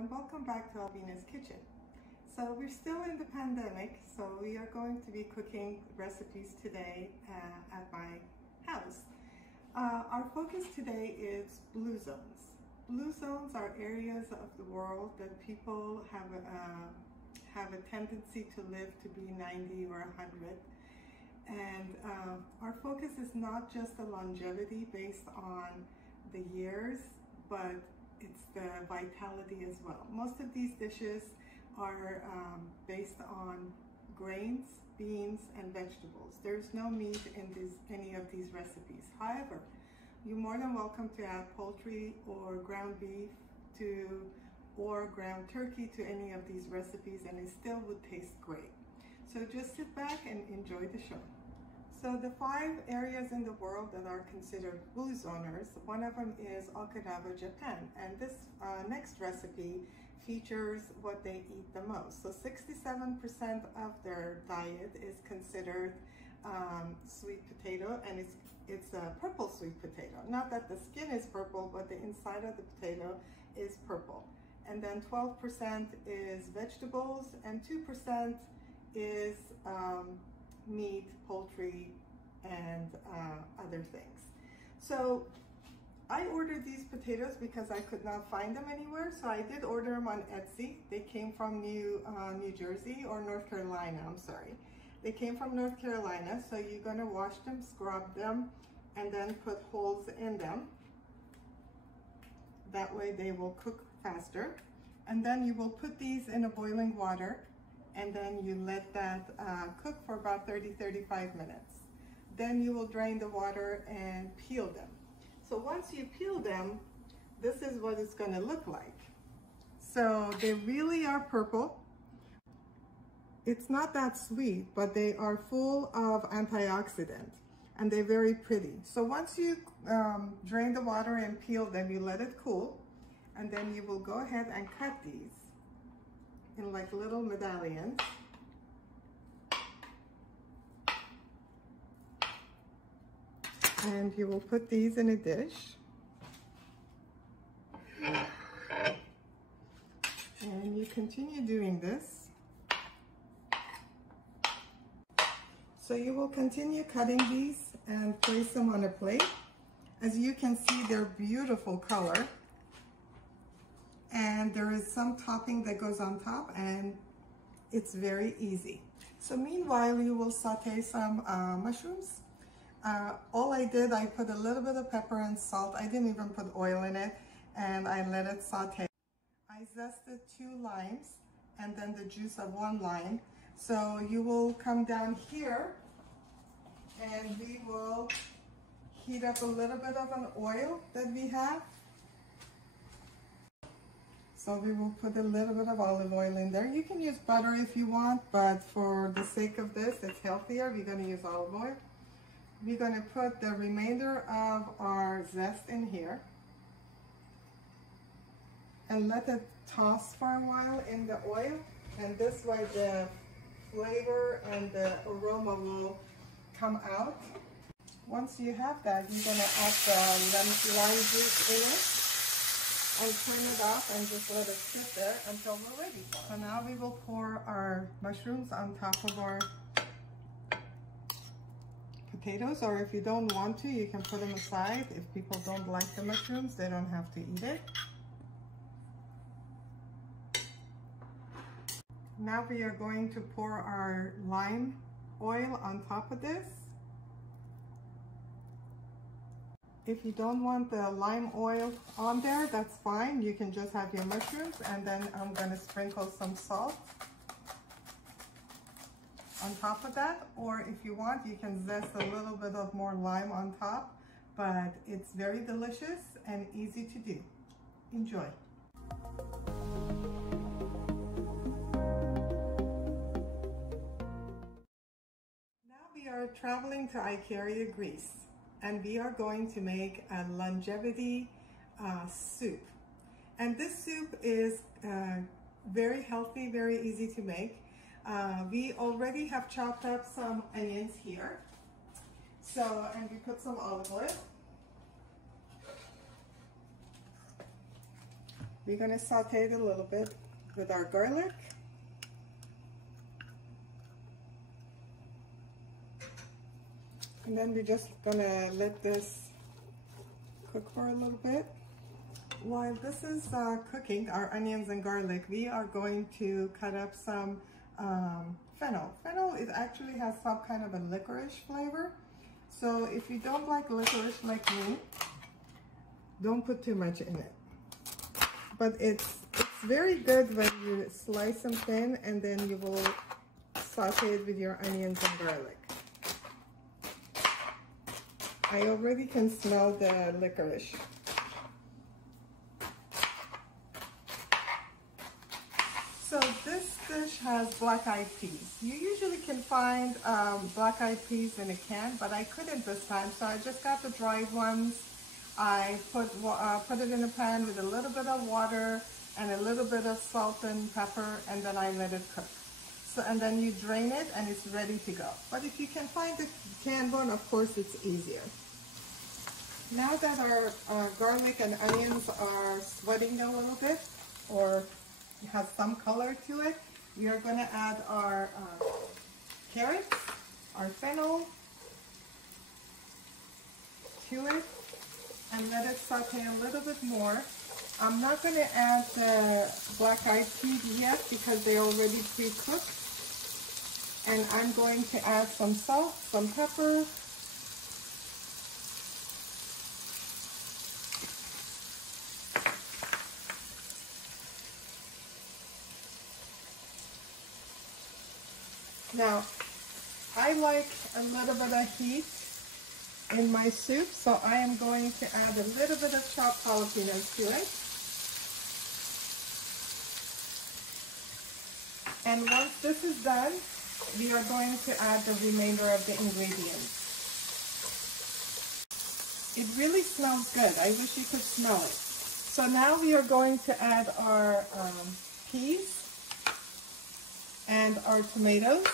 and welcome back to Alvina's Kitchen. So we're still in the pandemic, so we are going to be cooking recipes today at my house. Our focus today is blue zones. Blue zones are areas of the world that people have a tendency to live to be 90 or 100. And our focus is not just the longevity based on the years, but it's the vitality as well. Most of these dishes are based on grains, beans, and vegetables. There's no meat in any of these recipes. However, you're more than welcome to add poultry or ground beef or ground turkey to any of these recipes, and it still would taste great. So just sit back and enjoy the show. So the 5 areas in the world that are considered blue zoners, one of them is Okinawa, Japan. And this next recipe features what they eat the most. So 67% of their diet is considered sweet potato, and it's a purple sweet potato. Not that the skin is purple, but the inside of the potato is purple. And then 12% is vegetables, and 2% is meat, poultry, and other things. So I ordered these potatoes because I could not find them anywhere, so I did order them on Etsy. They came from New Jersey, or North Carolina, I'm sorry. They came from North Carolina, so you're gonna wash them, scrub them, and then put holes in them. That way they will cook faster. And then you will put these in a boiling water, and then you let that cook for about 30-35 minutes. Then you will drain the water and peel them. So once you peel them, this is what it's going to look like. So they really are purple. It's not that sweet, but they are full of antioxidants, and they're very pretty. So once you drain the water and peel them, you let it cool, and then you will go ahead and cut these in like little medallions. And you will put these in a dish. And you continue doing this. So you will continue cutting these and place them on a plate. As you can see, they're beautiful color. And there is some topping that goes on top, and it's very easy. So meanwhile, you will saute some mushrooms. All I did, I put a little bit of pepper and salt. I didn't even put oil in it, and I let it saute. I zested 2 limes and then the juice of 1 lime. So you will come down here, and we will heat up a little bit of an oil that we have. So we will put a little bit of olive oil in there. You can use butter if you want, but for the sake of this, it's healthier. We're going to use olive oil. We're going to put the remainder of our zest in here and let it toss for a while in the oil. And this way the flavor and the aroma will come out. Once you have that, you're going to add the lime juice in it and turn it off and just let it sit there until we're ready for it. So now we will pour our mushrooms on top of our potatoes, or if you don't want to, you can put them aside. If people don't like the mushrooms, they don't have to eat it. Now we are going to pour our lime oil on top of this. If you don't want the lime oil on there, that's fine. You can just have your mushrooms, and then I'm going to sprinkle some salt on top of that. Or if you want, you can zest a little bit of more lime on top, but it's very delicious and easy to do. Enjoy. Now we are traveling to IKARIAN, Greece. And we are going to make a longevity soup. And this soup is very healthy, very easy to make. We already have chopped up some onions here. So, and we put some olive oil. we're going to saute it a little bit with our garlic. And then we're just going to let this cook for a little bit. While this is cooking, our onions and garlic, we are going to cut up some fennel. Fennel, it actually has some kind of a licorice flavor. So if you don't like licorice like me, don't put too much in it. But it's very good when you slice them thin and then you will saute it with your onions and garlic. I already can smell the licorice. So this dish has black-eyed peas. You usually can find black-eyed peas in a can, but I couldn't this time, so I just got the dried ones. I put it in a pan with a little bit of water and a little bit of salt and pepper, and then I let it cook. So, and then you drain it and it's ready to go. But if you can find the canned one, of course it's easier. Now that our garlic and onions are sweating a little bit, or has some color to it, we are going to add our carrots, our fennel to it, and let it saute a little bit more. I'm not going to add the black-eyed peas yet because they're already pre-cooked. And I'm going to add some salt, some pepper, now, I like a little bit of heat in my soup, so I am going to add a little bit of chopped jalapenos to it. And once this is done, we are going to add the remainder of the ingredients. It really smells good. I wish you could smell it. So now we are going to add our peas and our tomatoes.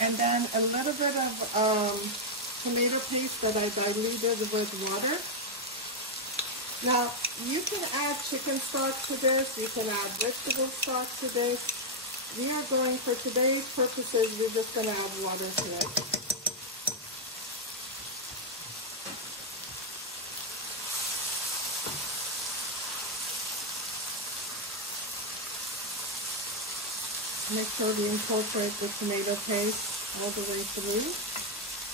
And then a little bit of tomato paste that I diluted with water. Now, you can add chicken stock to this, you can add vegetable stock to this. We are going, for today's purposes, we're just going to add water to it. Make sure we incorporate the tomato paste all the way through.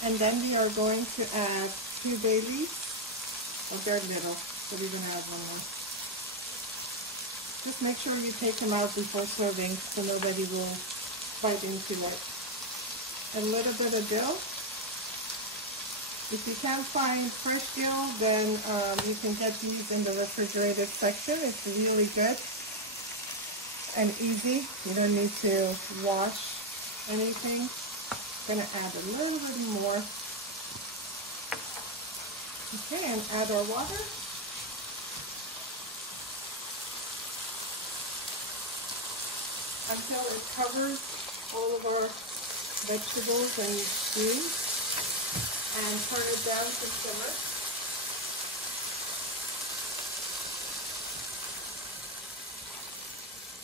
And then we are going to add 2 bay leaves. Oh, they're little, so we're going to add 1 more. Just make sure you take them out before serving so nobody will bite into it. A little bit of dill. If you can't find fresh dill, then you can get these in the refrigerated section. It's really good and easy. You don't need to wash anything. I'm going to add a little bit more. Okay, and add our water. Until it covers all of our vegetables and greens, and turn it down to simmer.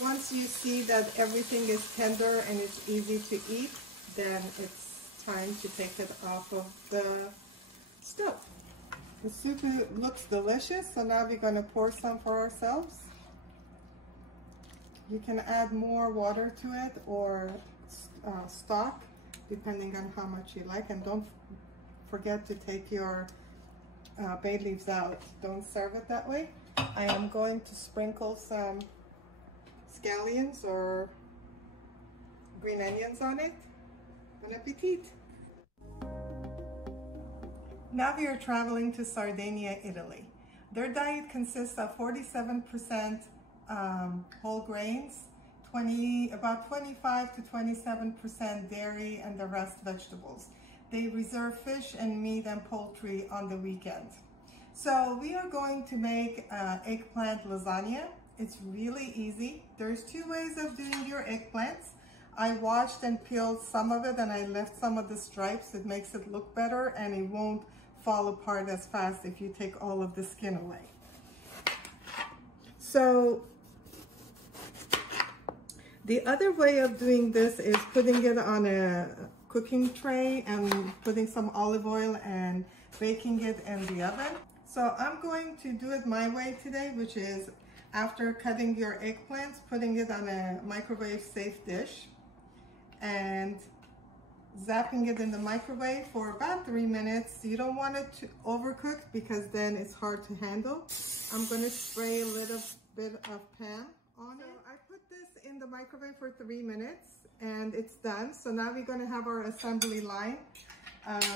Once you see that everything is tender and it's easy to eat, then it's time to take it off of the stove. The soup looks delicious, so now we're going to pour some for ourselves. You can add more water to it or stock, depending on how much you like. And don't forget to take your bay leaves out. Don't serve it that way. I am going to sprinkle some scallions or green onions on it. Bon appetit! Now we are traveling to Sardinia, Italy. Their diet consists of 47% whole grains, about 25 to 27% dairy, and the rest vegetables. They reserve fish and meat and poultry on the weekend. So we are going to make eggplant lasagna. It's really easy. There's 2 ways of doing your eggplants. I washed and peeled some of it and I left some of the stripes. It makes it look better and it won't fall apart as fast if you take all of the skin away. So the other way of doing this is putting it on a cooking tray and putting some olive oil and baking it in the oven. So I'm going to do it my way today, which is after cutting your eggplants, putting it on a microwave safe dish and zapping it in the microwave for about 3 minutes. You don't want it to overcook because then it's hard to handle. I'm going to spray a little bit of Pam on it. I put this in the microwave for 3 minutes and it's done. So now we're going to have our assembly line.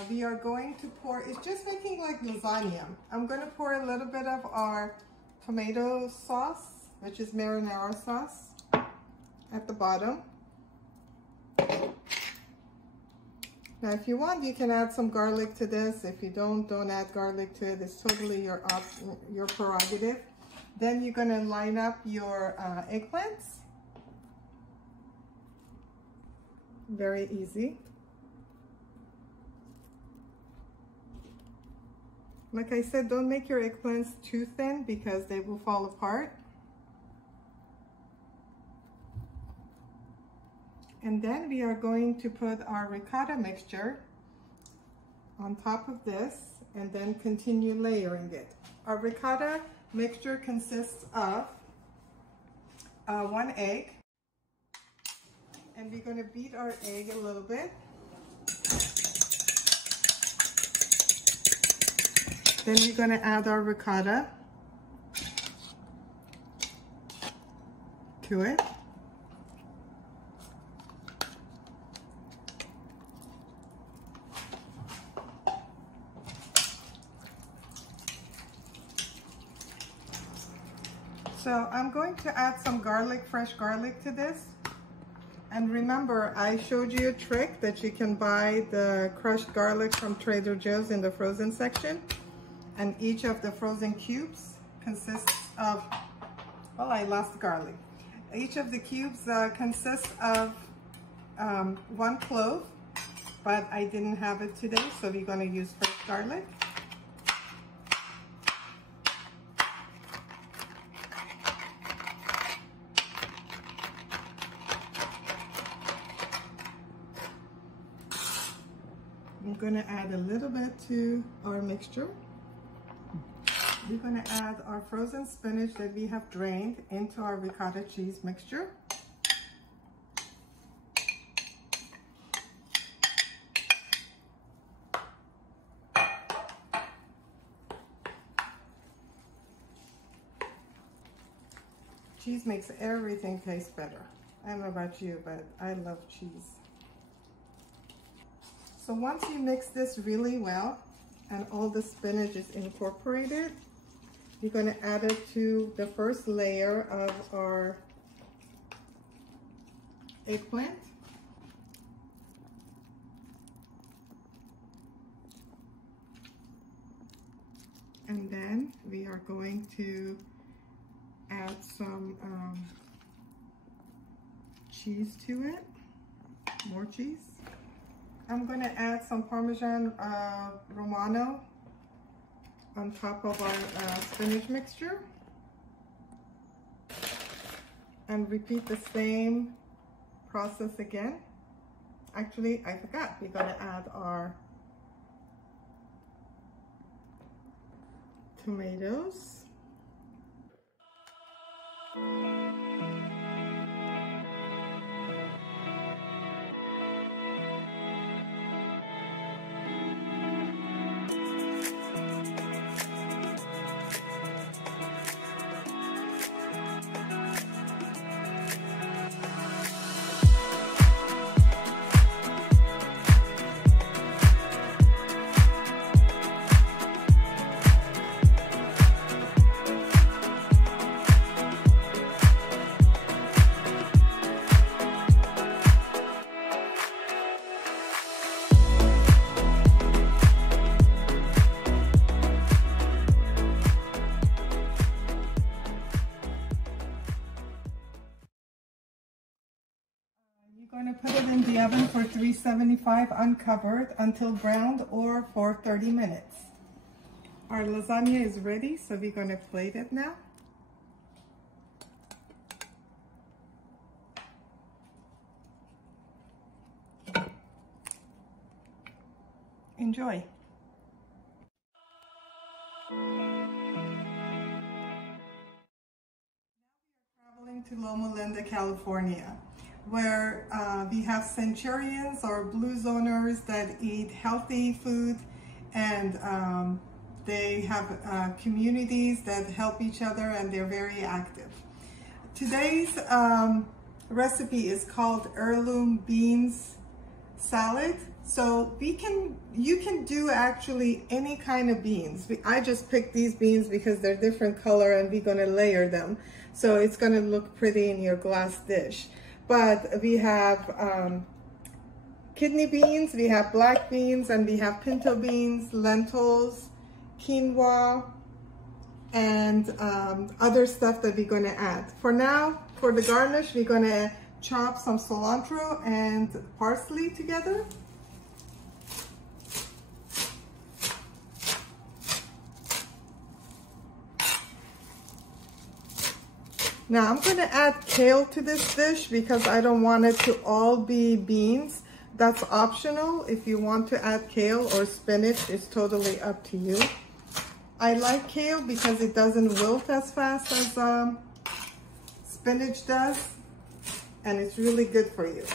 We are going to pour, it's just making like lasagna. I'm going to pour a little bit of our tomato sauce, which is marinara sauce, at the bottom. Now, if you want, you can add some garlic to this. If you don't add garlic to it. It's totally your prerogative. Then you're gonna line up your eggplants. Very easy. Like I said, don't make your eggplants too thin because they will fall apart. And then we are going to put our ricotta mixture on top of this and then continue layering it. Our ricotta mixture consists of 1 egg, and we're going to beat our egg a little bit. Then we're going to add our ricotta to it. So I'm going to add some garlic, fresh garlic to this. And remember, I showed you a trick that you can buy the crushed garlic from Trader Joe's in the frozen section. And each of the frozen cubes consists of, well, I lost the garlic. Each of the cubes consists of 1 clove, but I didn't have it today, so we're going to use fresh garlic. I'm going to add a little bit to our mixture. We're going to add our frozen spinach that we have drained into our ricotta cheese mixture. Cheese makes everything taste better. I don't know about you, but I love cheese. So once you mix this really well and all the spinach is incorporated, you're going to add it to the first layer of our eggplant. And then we are going to add some cheese to it, more cheese. I'm going to add some Parmesan Romano on top of our spinach mixture. And repeat the same process again. Actually, I forgot, we're going to add our tomatoes. the oven for 375 uncovered until browned or for 30 minutes. Our lasagna is ready, so we're going to plate it now. Enjoy. Traveling to Loma Linda, California, where we have centurions or blue zoners that eat healthy food, and they have communities that help each other, and they're very active. Today's recipe is called Heirloom beans salad. So you can do actually any kind of beans. I just picked these beans because they're different color and we're gonna layer them. So it's gonna look pretty in your glass dish. But we have kidney beans, we have black beans, and we have pinto beans, lentils, quinoa, and other stuff that we're gonna add. For now, for the garnish, we're gonna chop some cilantro and parsley together. Now I'm gonna add kale to this dish because I don't want it to all be beans. That's optional. If you want to add kale or spinach, it's totally up to you. I like kale because it doesn't wilt as fast as spinach does, and it's really good for you.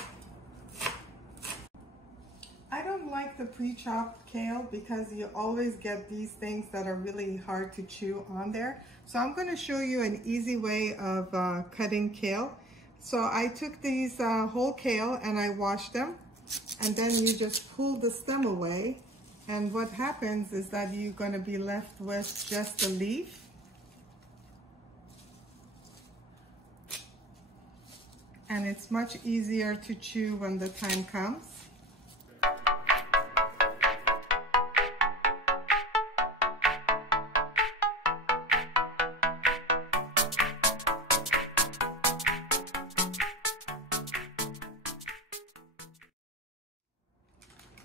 I don't like the pre-chopped kale because you always get these things that are really hard to chew on there. So I'm going to show you an easy way of cutting kale. So I took these whole kale and I washed them, and then you just pull the stem away, and what happens is that you're going to be left with just the leaf. And it's much easier to chew when the time comes.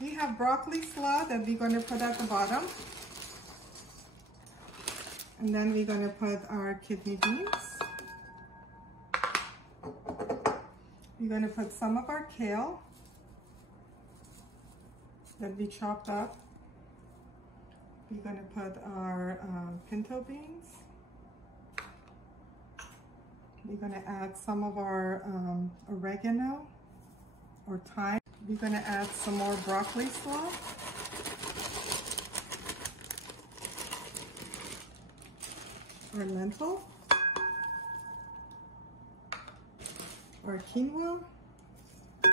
We have broccoli slaw that we're going to put at the bottom. And then we're going to put our kidney beans. We're going to put some of our kale that we chopped up. We're going to put our pinto beans. We're going to add some of our oregano or thyme. We're going to add some more broccoli slaw. Our lentil. Our quinoa. Our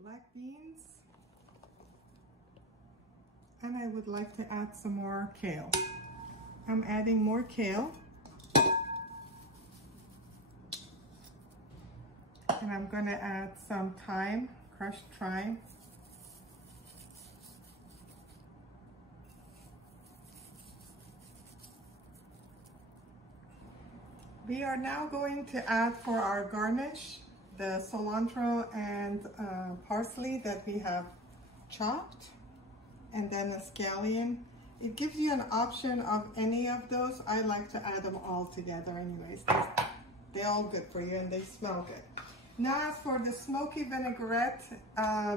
black beans. And I would like to add some more kale. I'm adding more kale. And I'm going to add some thyme, crushed thyme. We are now going to add for our garnish the cilantro and parsley that we have chopped, and then a scallion. It gives you an option of any of those. I like to add them all together anyways. They're all good for you and they smell good. Now, as for the smoky vinaigrette,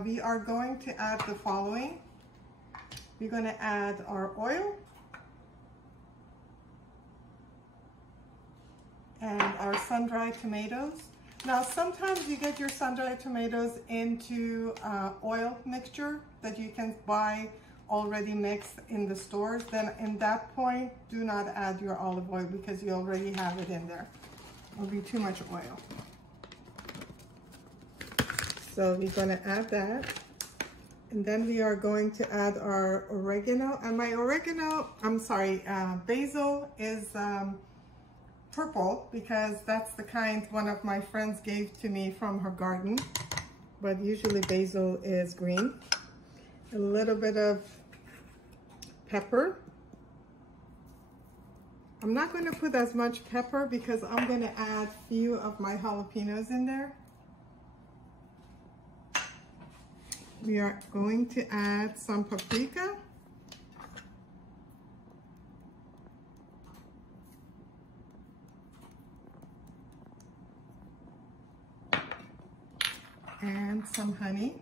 we are going to add the following. We're going to add our oil and our sun-dried tomatoes. Now, sometimes you get your sun-dried tomatoes into oil mixture that you can buy already mixed in the stores. Then in that point, do not add your olive oil because you already have it in there. It'll be too much oil. So we're going to add that, and then we are going to add our oregano. And my oregano, basil is purple because that's the kind one of my friends gave to me from her garden, but usually basil is green. A little bit of pepper, I'm not going to put as much pepper because I'm going to add a few of my jalapenos in there. We are going to add some paprika. And some honey.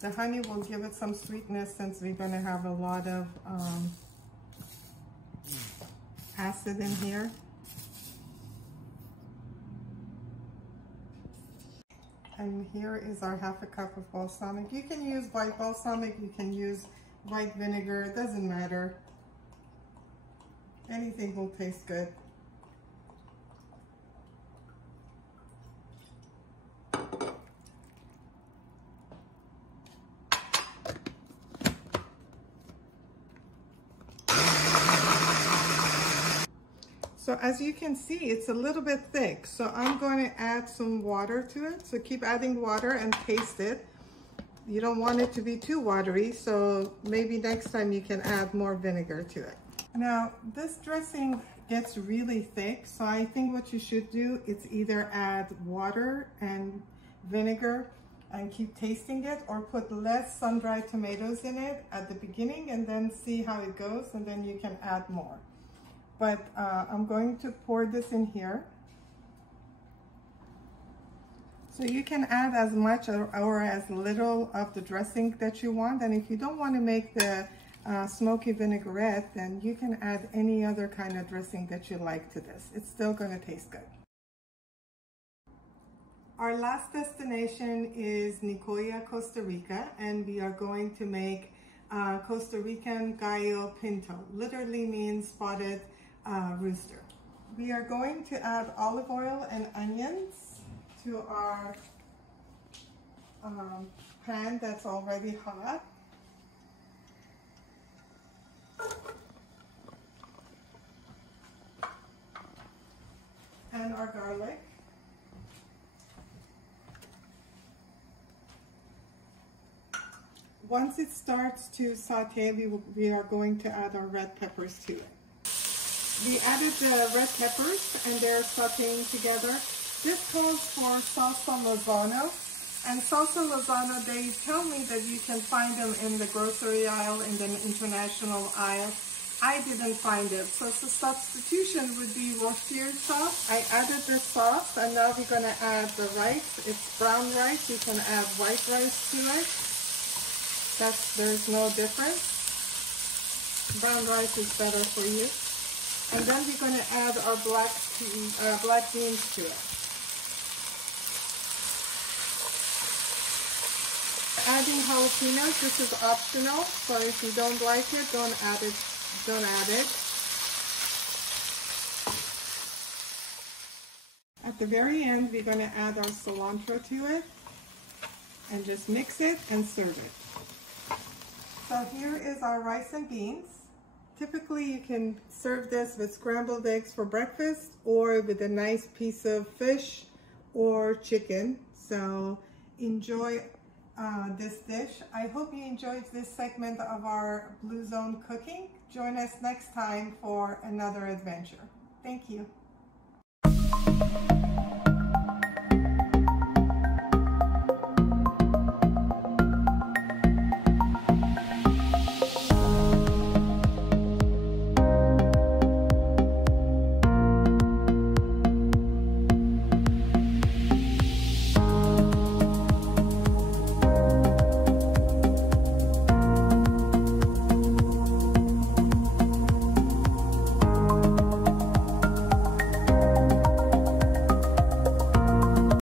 The honey will give it some sweetness since we're going to have a lot of acid in here. And here is our ½ cup of balsamic. You can use white balsamic, you can use white vinegar, it doesn't matter. Anything will taste good. So as you can see, it's a little bit thick. So I'm going to add some water to it. So keep adding water and taste it. You don't want it to be too watery, so maybe next time you can add more vinegar to it. Now, this dressing gets really thick, so I think what you should do is either add water and vinegar and keep tasting it, or put less sun-dried tomatoes in it at the beginning and then see how it goes, and then you can add more. But I'm going to pour this in here. So you can add as much or as little of the dressing that you want. And if you don't want to make the smoky vinaigrette, then you can add any other kind of dressing that you like to this. It's still going to taste good. Our last destination is Nicoya, Costa Rica, and we are going to make Costa Rican gallo pinto. Literally means spotted rooster. We are going to add olive oil and onions to our pan that's already hot. And our garlic. Once it starts to saute, we are going to add our red peppers to it. We added the red peppers and they're sauteing together. This calls for salsa Lozano. And salsa Lozano, they tell me that you can find them in the grocery aisle, in the international aisle. I didn't find it. So the substitution would be Worcestershire sauce. I added the sauce and now we're going to add the rice. It's brown rice. You can add white rice to it. There's no difference. Brown rice is better for you. And then we're going to add our black beans to it. Adding jalapenos, this is optional, so if you don't like it, don't add it. At the very end, we're going to add our cilantro to it and just mix it and serve it. So here is our rice and beans. Typically, you can serve this with scrambled eggs for breakfast or with a nice piece of fish or chicken. So enjoy this dish. I hope you enjoyed this segment of our Blue Zone cooking. Join us next time for another adventure. Thank you.